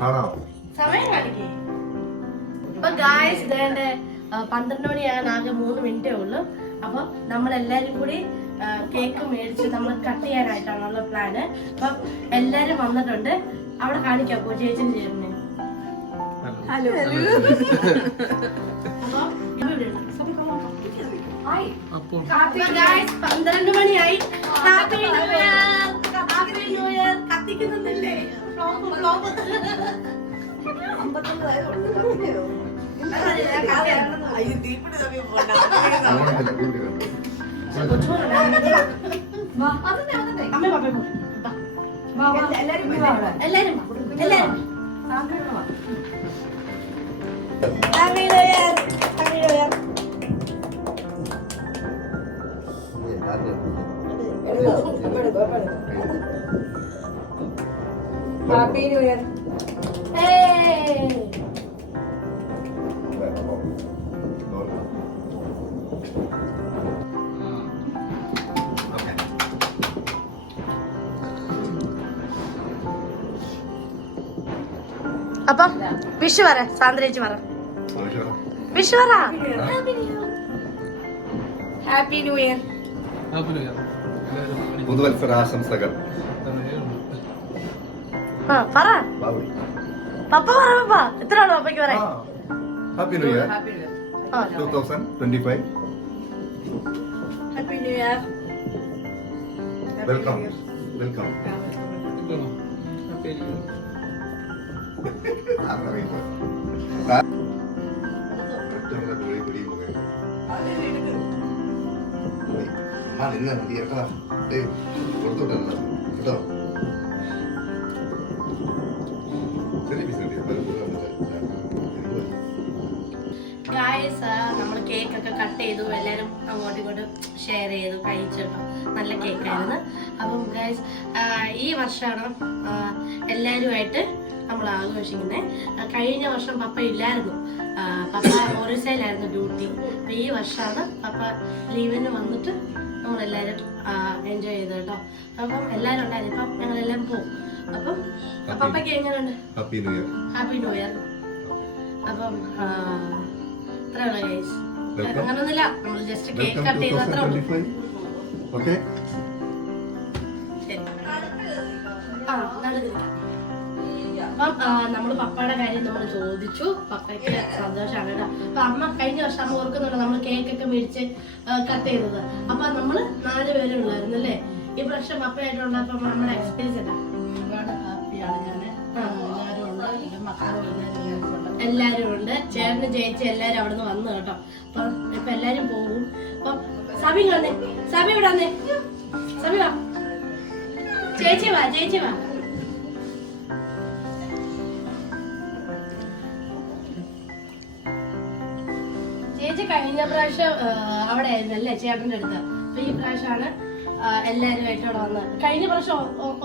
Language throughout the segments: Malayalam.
കാണാം സമയം കാണിക്കേ അപ്പൊ ഗായ്സ് ഇതേണ്ട പന്ത്രണ്ട് മണിയാണ് ആകെ മൂന്ന് മിനിറ്റേ ഉള്ളൂ. അപ്പൊ നമ്മളെല്ലാരും കൂടി കേക്ക് മേടിച്ച് നമ്മൾ കട്ട് ചെയ്യാനായിട്ടാണുള്ള പ്ലാന് അപ്പൊ എല്ലാരും വന്നിട്ടുണ്ട്. അവിടെ കാണിക്കാപ്പോ ചേച്ചിന് ചേരുന്നേ ഹലോ. പന്ത്രണ്ട് മണിയായി. Happy new year happy new year ഓണത്തിന്റെ വീട്ടിൽ കണ്ടു അമ്മ പാപ്പ എല്ലാരും. എല്ലാരും എല്ലാരും ഹാപ്പി ന്യൂ ഇയർ അപ്പൊ വിഷു പറ സാന്ദ്രേച്ചി പറ വിഷു പറ ഹാപ്പി ന്യൂ ഇയർ പുതുവത്സരാശംസകൾ. പറ. പപ്പ പറ പപ്പ. എത്ര ആളോ പപ്പയ്ക്ക് പറ happy new year happy new year ആ. Two thousand twenty five happy new year welcome welcome കേട്ടോ കട്ട് ചെയ്തു എല്ലാവരും അങ്ങോട്ടും ഇങ്ങോട്ടും ഷെയർ ചെയ്തു കഴിച്ചു കേട്ടോ. നല്ല കേക്കായിരുന്നു അപ്പം ഗൈസ് ഈ വർഷമാണ് എല്ലാവരുമായിട്ട് നമ്മൾ ആഘോഷിക്കുന്നത് കഴിഞ്ഞ വർഷം പപ്പ ഇല്ലായിരുന്നു. പപ്പ ഒറീസയിലായിരുന്നു ഡ്യൂട്ടി അപ്പം ഈ വർഷമാണ് പപ്പ ലീവിന് വന്നിട്ട് നമ്മളെല്ലാവരും എൻജോയ് ചെയ്തു കേട്ടോ. അപ്പം എല്ലാവരും ഉണ്ടായിരുന്നു. ഇപ്പം ഞങ്ങളെല്ലാം പോകും അപ്പം പപ്പയ്ക്ക് എങ്ങനെയുണ്ട്? Happy new year happy new year അപ്പം ഇത്രയുള്ള ഇത്രേ ഗൈസ്. അങ്ങനൊന്നുമില്ല. നമ്മൾ ജസ്റ്റ് കേക്ക് കട്ട് ചെയ്തത്രേ ഉള്ളൂ. ഓക്കെ അപ്പം നമ്മൾ പപ്പയുടെ കാര്യം നമ്മൾ ചോദിച്ചു. പപ്പയ്ക്ക് സന്തോഷമാണ് കേട്ടോ. അപ്പൊ അമ്മ കഴിഞ്ഞ വർഷം അമ്മ ഓർക്കുന്നുണ്ട് നമ്മൾ കേക്കൊക്കെ മേടിച്ച് കട്ട് ചെയ്തത്? അപ്പൊ നമ്മൾ നാല് പേരും ഉള്ളായിരുന്നു അല്ലേ? ഈ പ്രാവശ്യം പപ്പയായിട്ടുള്ളപ്പോ നമ്മുടെ എക്സ്പീരിയൻസ് എന്താ? ഒരുപാട് ഹാപ്പിയാണ് ഞാൻ. എല്ലാവരും ഉണ്ട്. എല്ലാവരും ഉണ്ട്. എല്ലാരും ഉണ്ട്. ചേട്ടന് ജയിച്ച് എല്ലാരും അവിടെ നിന്ന് വന്നു കേട്ടോ. അപ്പൊ എല്ലാരും പോകും. അപ്പൊ സബി വന്നേ. സബി ഇവിടെ വന്നേ. സബി വാ. ചേച്ചി വാ ചേച്ചി വാ. ചേച്ചി കഴിഞ്ഞ പ്രാവശ്യം അവിടെ ആയിരുന്നു അല്ലേ ചേട്ടന്റെ അടുത്ത്? അപ്പൊ ഈ പ്രാവശ്യമാണ് എല്ലാരുമായിട്ട് ഇവിടെ വന്നത്. കഴിഞ്ഞ പ്രാവശ്യം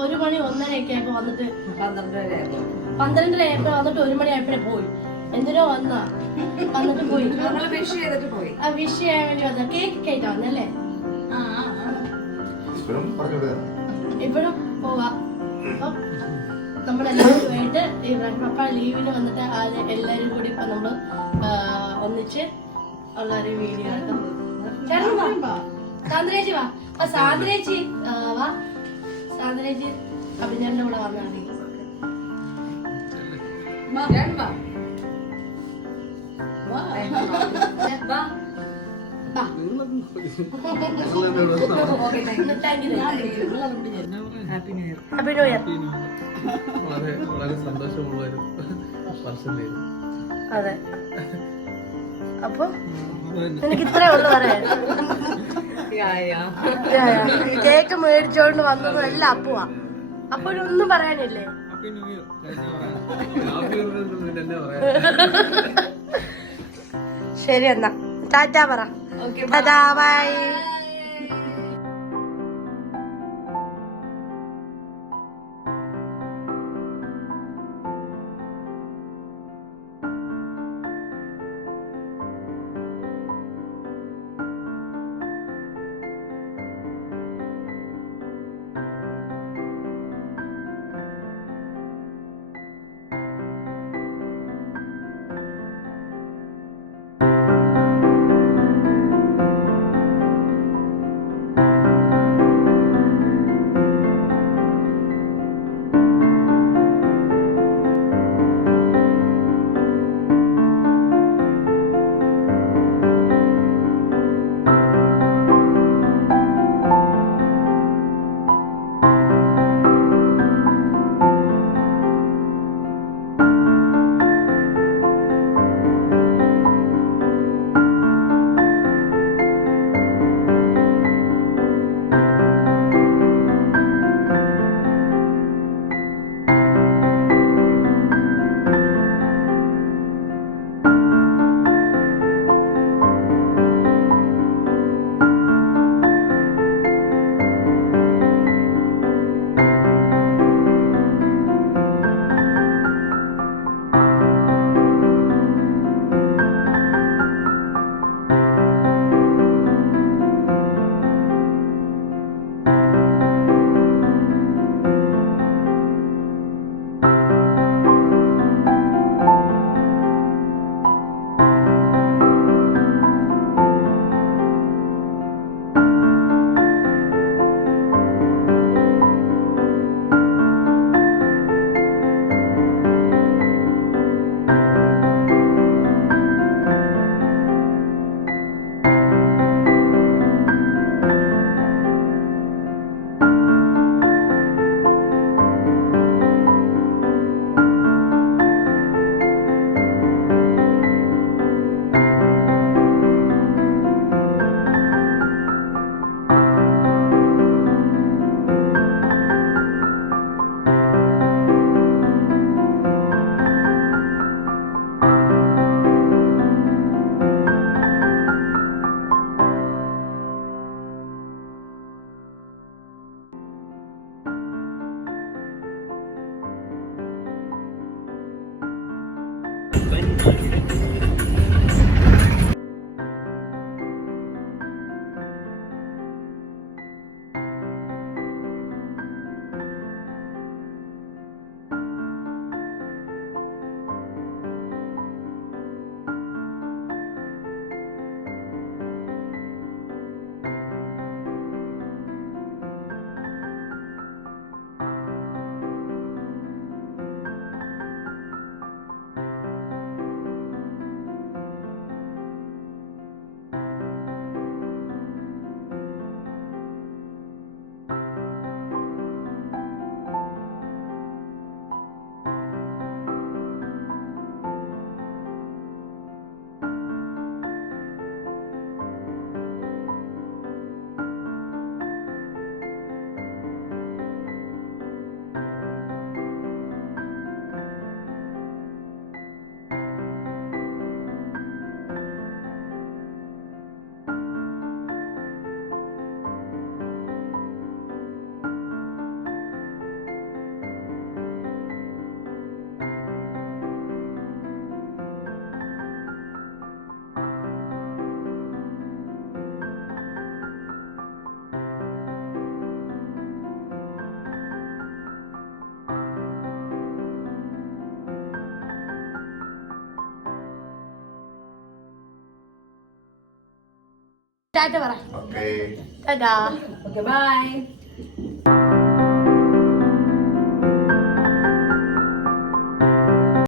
ഒരു മണി ഒന്നരയൊക്കെ ആയപ്പോ വന്നിട്ട് പന്ത്രണ്ടര പന്ത്രണ്ടര ആയപ്പോ വന്നിട്ട് ഒരു മണി ആയപ്പോഴേ പോയി. എന്തിനോ വന്നാ? വന്നിട്ട് പോയി. നമ്മൾ വിഷ് ചെയ്തിട്ട് പോയി. ആ വിഷ് ചെയ്യാൻ വേണ്ടി വന്ന. കേക്ക് കേട്ടാ വന്നല്ലേ. ഇപ്പോഴും പോവാ. അപ്പൊ നമ്മളെല്ലാവരുമായിട്ട് ഈ പപ്പ ലീവിന് വന്നിട്ട് ആദ്യം എല്ലാരും കൂടി ഇപ്പൊ നമ്മൾ ഒന്നിച്ച് ഉള്ള ഒരു വീഡിയോ ആണ് ചേട്ടൻ വാ. ആ സാന്ദ്രേച്ചി വാ. സാന്ദ്രേജി അഭിനന്ദന്റെ കൂടെ വന്നാൽ മതി. ഹാപ്പി ന്യൂ ഇയർ വളരെ വളരെ അതെ. അപ്പൊ എനിക്ക് ഇത്രേ ഉള്ളു പറയാൻ. യാ യാ. കേക്ക് മേടിച്ചോണ്ട് വന്നതും എല്ലാം അപ്പുവാ. അപ്പോഴൊന്നും പറയാനില്ലേ? ഹാപ്പി ന്യൂ ഇയർ ശരി എന്നാ. ടാറ്റാ പറ. ബൈ. ടാറ്റ പറ ഓക്കേ ടാറ്റാ ഓക്കേ ബൈ